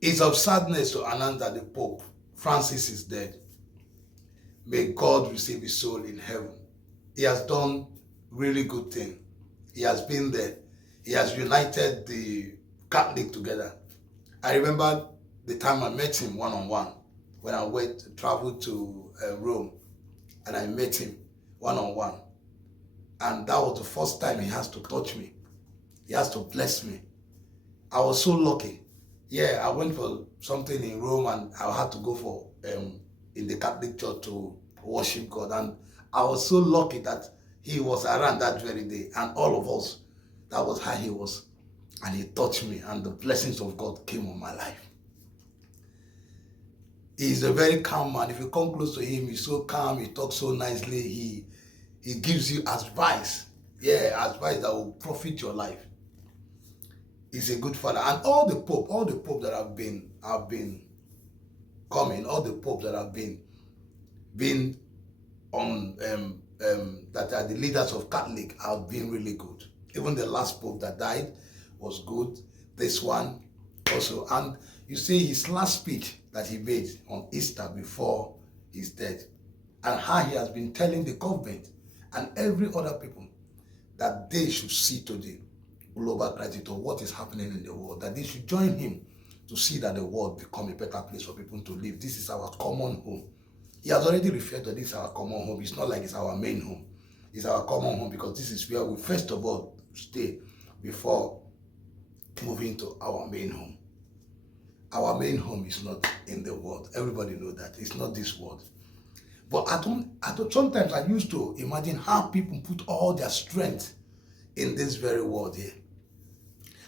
It's of sadness to announce that the Pope Francis is dead. May God receive his soul in heaven. He has done really good thing. He has been there. He has united the Catholic together. I remember the time I met him one-on-one when I traveled to Rome, and I met him one-on-one. And that was the first time he has to touch me. He has to bless me. I was so lucky. Yeah, I went for something in Rome and I had to go for in the Catholic Church to worship God. And I was so lucky that he was around that very day. And all of us, that was how he was. And he touched me and the blessings of God came on my life. He's a very calm man. If you come close to him, he's so calm, he talks so nicely, he gives you advice. Yeah, advice that will profit your life. He's a good father. And all the Pope that have been coming, all the Pope that have been on that are the leaders of Catholic have been really good. Even the last Pope that died was good. This one also. And you see his last speech that he made on Easter before his death, and how he has been telling the government and every other people that they should see to the global crisis or what is happening in the world, that they should join him to see that the world become a better place for people to live. This is our common home. He has already referred to this as our common home. It's not like it's our main home. It's our common home because this is where we first of all stay before moving to our main home. Our main home is not in the world. Everybody knows that. It's not this world. But sometimes I used to imagine how people put all their strength in this very world here.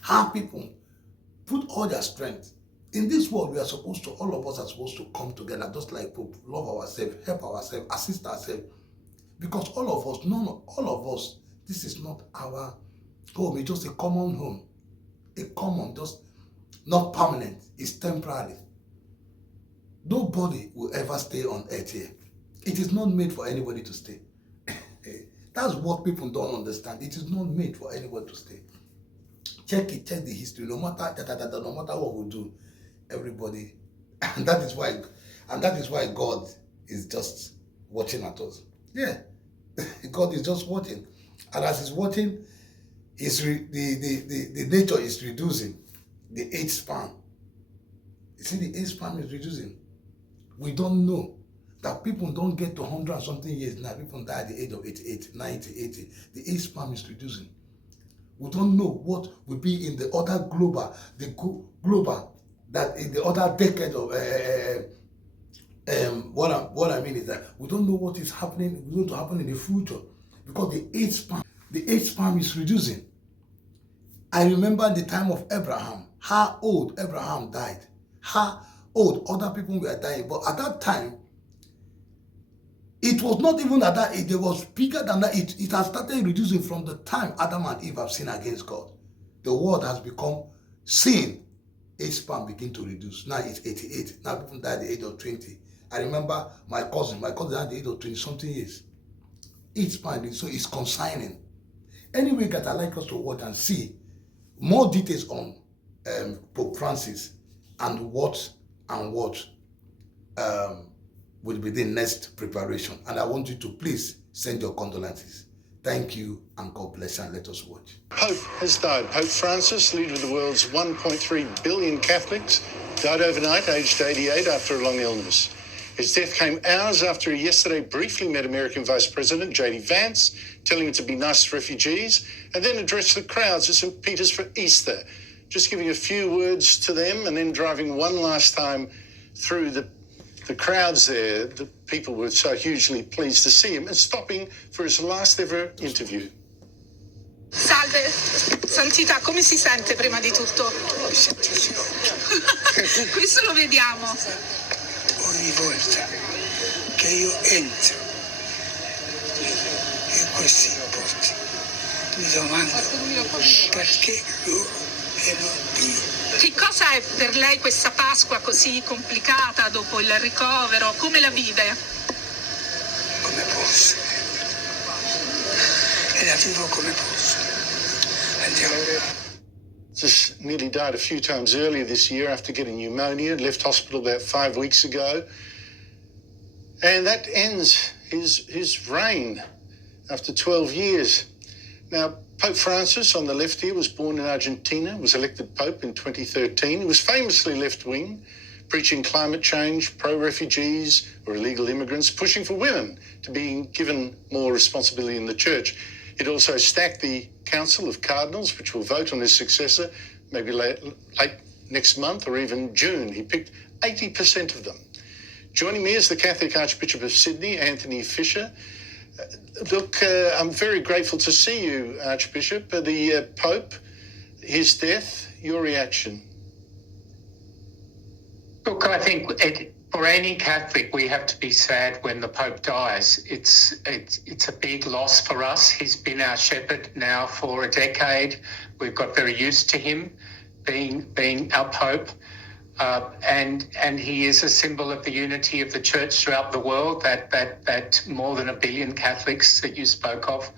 How people put all their strength. In this world, we are supposed to, all of us are supposed to come together, just like Pope, love ourselves, help ourselves, assist ourselves. Because all of us, this is not our home. It's just a common home. A common, just not permanent. It's temporary. Nobody will ever stay on earth here. It is not made for anybody to stay. That's what people don't understand. It is not made for anyone to stay. Check it, check the history. No matter what we do, everybody, and that is why God is just watching at us. Yeah, God is just watching, and as He's watching, the nature is reducing. The age span. You see, the age span is reducing. We don't know that people don't get to 100 and something years now. People die at the age of 88, 90, 80. The age span is reducing. We don't know what will be in the other that in the other decade of what I mean is that we don't know what is happening, going to happen in the future because the age span is reducing. I remember the time of Abraham, how old Abraham died, how old other people were dying, but at that time, it was not even at that age, it was bigger than that. It has started reducing from the time Adam and Eve have sinned against God. The world has become sin. Age span begin to reduce. Now it's 88. Now people die at the age of 20. I remember my cousin died at the age of 20 something years. Age span, so it's consigning. Anyway, that I like us to watch and see more details on Pope Francis and what will be the next preparation. And I want you to please send your condolences. Thank you, and God bless you, and let us watch. Pope has died. Pope Francis, leader of the world's 1.3 billion Catholics, died overnight, aged 88, after a long illness. His death came hours after he yesterday briefly met American Vice President J.D. Vance, telling him to be nice to refugees, and then addressed the crowds at St. Peter's for Easter, just giving a few words to them and then driving one last time through the crowds there. The people were so hugely pleased to see him, and stopping for his last ever interview. Salve, Santità, come si sente prima di tutto? Questo lo vediamo. Ogni volta che io entro in questi posti mi domando perché loro e non Dio. Che cosa è per lei questa Pasqua così complicata dopo il ricovero? Come la vive? Come posso. E la vivo come posso. Andiamo. Just nearly died a few times earlier this year after getting pneumonia, left hospital about 5 weeks ago. And that ends his reign after 12 years. Now, Pope Francis, on the left here, was born in Argentina, was elected Pope in 2013. He was famously left-wing, preaching climate change, pro-refugees or illegal immigrants, pushing for women to be given more responsibility in the church. It also stacked the Council of Cardinals, which will vote on his successor maybe late next month or even June. He picked 80% of them. Joining me is the Catholic Archbishop of Sydney, Anthony Fisher. I'm very grateful to see you, Archbishop. The Pope, his death, your reaction? Look, I think for any Catholic, we have to be sad when the Pope dies. It's a big loss for us. He's been our shepherd now for a decade. We've got very used to him being our Pope. And he is a symbol of the unity of the church throughout the world, that more than 1 billion Catholics that you spoke of.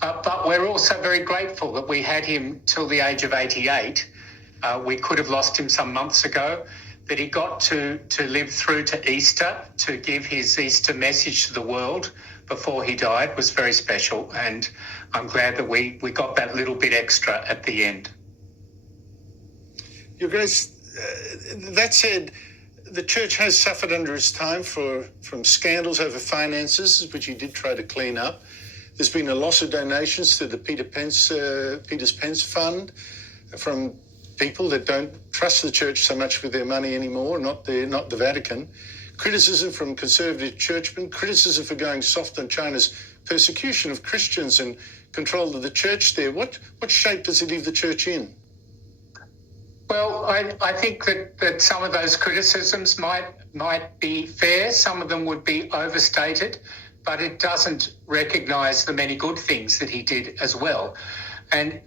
But we're also very grateful that we had him till the age of 88. We could have lost him some months ago. That he got to live through to Easter, to give his Easter message to the world before he died was very special. And I'm glad that we got that little bit extra at the end. Your Grace, that said, the Church has suffered under his time from scandals over finances, which he did try to clean up. There's been a loss of donations to the Peter's Pence Fund from people that don't trust the Church so much with their money anymore, not the Vatican. Criticism from conservative churchmen, criticism for going soft on China's persecution of Christians and control of the Church there. What shape does it leave the Church in? Well, I think that some of those criticisms might be fair. Some of them would be overstated, but it doesn't recognise the many good things that he did as well. And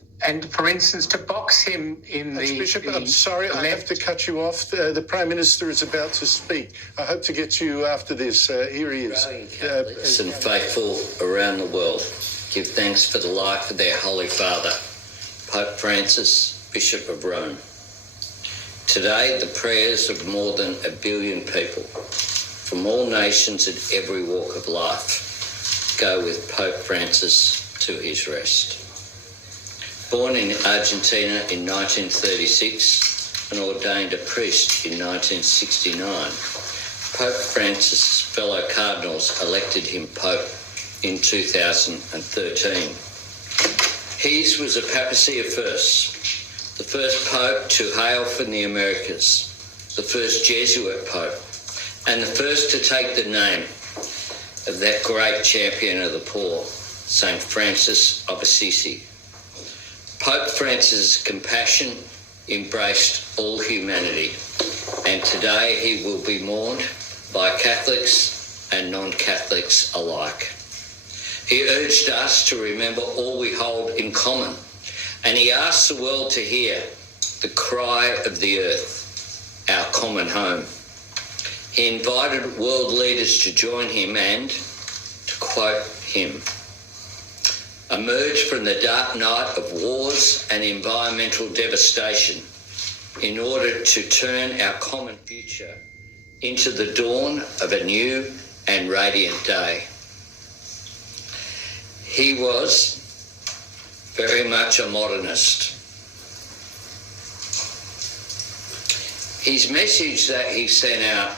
for instance, to box him in Archbishop, I'm sorry, I have to cut you off. The Prime Minister is about to speak. I hope to get to you after this. Here he is. Catholics and faithful around the world give thanks for the life of their Holy Father, Pope Francis, Bishop of Rome. Today, the prayers of more than 1 billion people from all nations and every walk of life go with Pope Francis to his rest. Born in Argentina in 1936 and ordained a priest in 1969, Pope Francis' fellow cardinals elected him Pope in 2013. His was a papacy of firsts. The first Pope to hail from the Americas, the first Jesuit Pope, and the first to take the name of that great champion of the poor, St. Francis of Assisi. Pope Francis' compassion embraced all humanity, and today he will be mourned by Catholics and non-Catholics alike. He urged us to remember all we hold in common, and he asked the world to hear the cry of the earth, our common home. He invited world leaders to join him and, to quote him, emerge from the dark night of wars and environmental devastation in order to turn our common future into the dawn of a new and radiant day. He was very much a modernist. His message that he sent out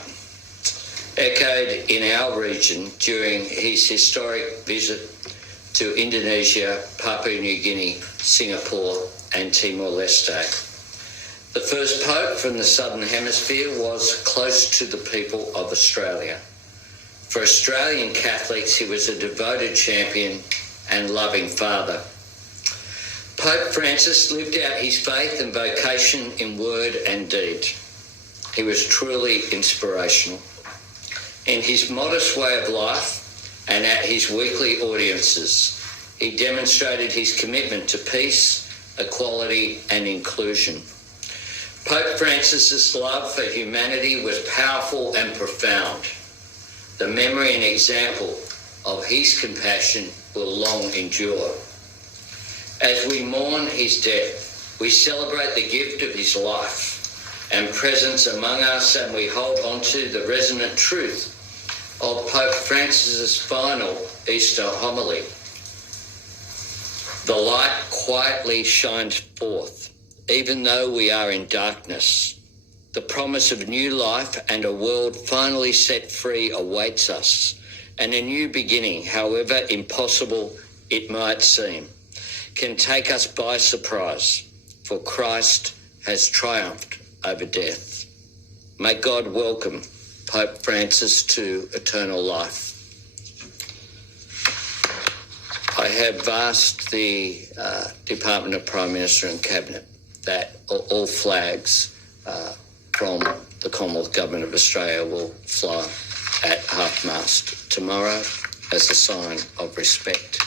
echoed in our region during his historic visit to Indonesia, Papua New Guinea, Singapore and Timor-Leste. The first Pope from the Southern Hemisphere was close to the people of Australia. For Australian Catholics, he was a devoted champion and loving father. Pope Francis lived out his faith and vocation in word and deed. He was truly inspirational. In his modest way of life and at his weekly audiences, he demonstrated his commitment to peace, equality and inclusion. Pope Francis's love for humanity was powerful and profound. The memory and example of his compassion will long endure. As we mourn his death, We celebrate the gift of his life and presence among us, and we hold on to the resonant truth of Pope Francis's final Easter homily. The light quietly shines forth, even though we are in darkness. The promise of new life and a world finally set free awaits us, and a new beginning, however impossible it might seem, can take us by surprise, for Christ has triumphed over death. May God welcome Pope Francis to eternal life. I have asked the Department of Prime Minister and Cabinet that all flags from the Commonwealth Government of Australia will fly at half-mast tomorrow as a sign of respect.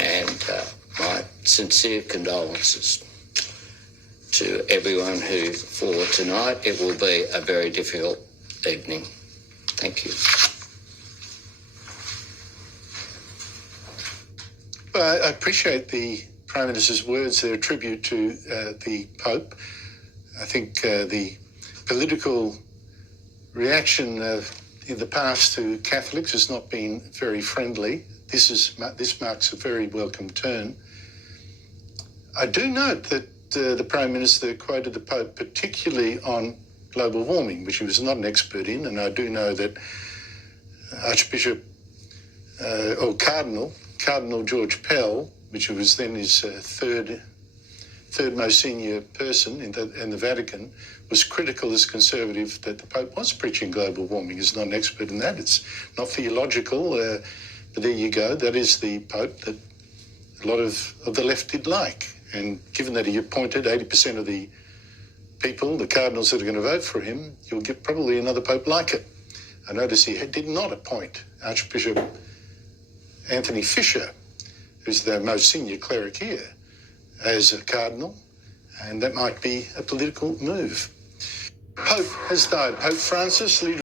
And my sincere condolences to everyone who, for tonight, it will be a very difficult evening. Thank you. Well, I appreciate the Prime Minister's words. They're a tribute to the Pope. I think the political reaction in the past to Catholics has not been very friendly. This marks a very welcome turn. I do note that the Prime Minister quoted the Pope particularly on global warming, which he was not an expert in, and I do know that Archbishop or Cardinal George Pell, which was then his third most senior person in the Vatican, was critical as conservative that the Pope was preaching global warming. He's not an expert in that. It's not theological, but there you go. That is the Pope that a lot of the left did like. And given that he appointed 80% of the people, the cardinals that are going to vote for him, you'll get probably another Pope like it. I notice he did not appoint Archbishop Anthony Fisher, who's the most senior cleric here, as a cardinal, and that might be a political move. Pope has died. Pope Francis, leader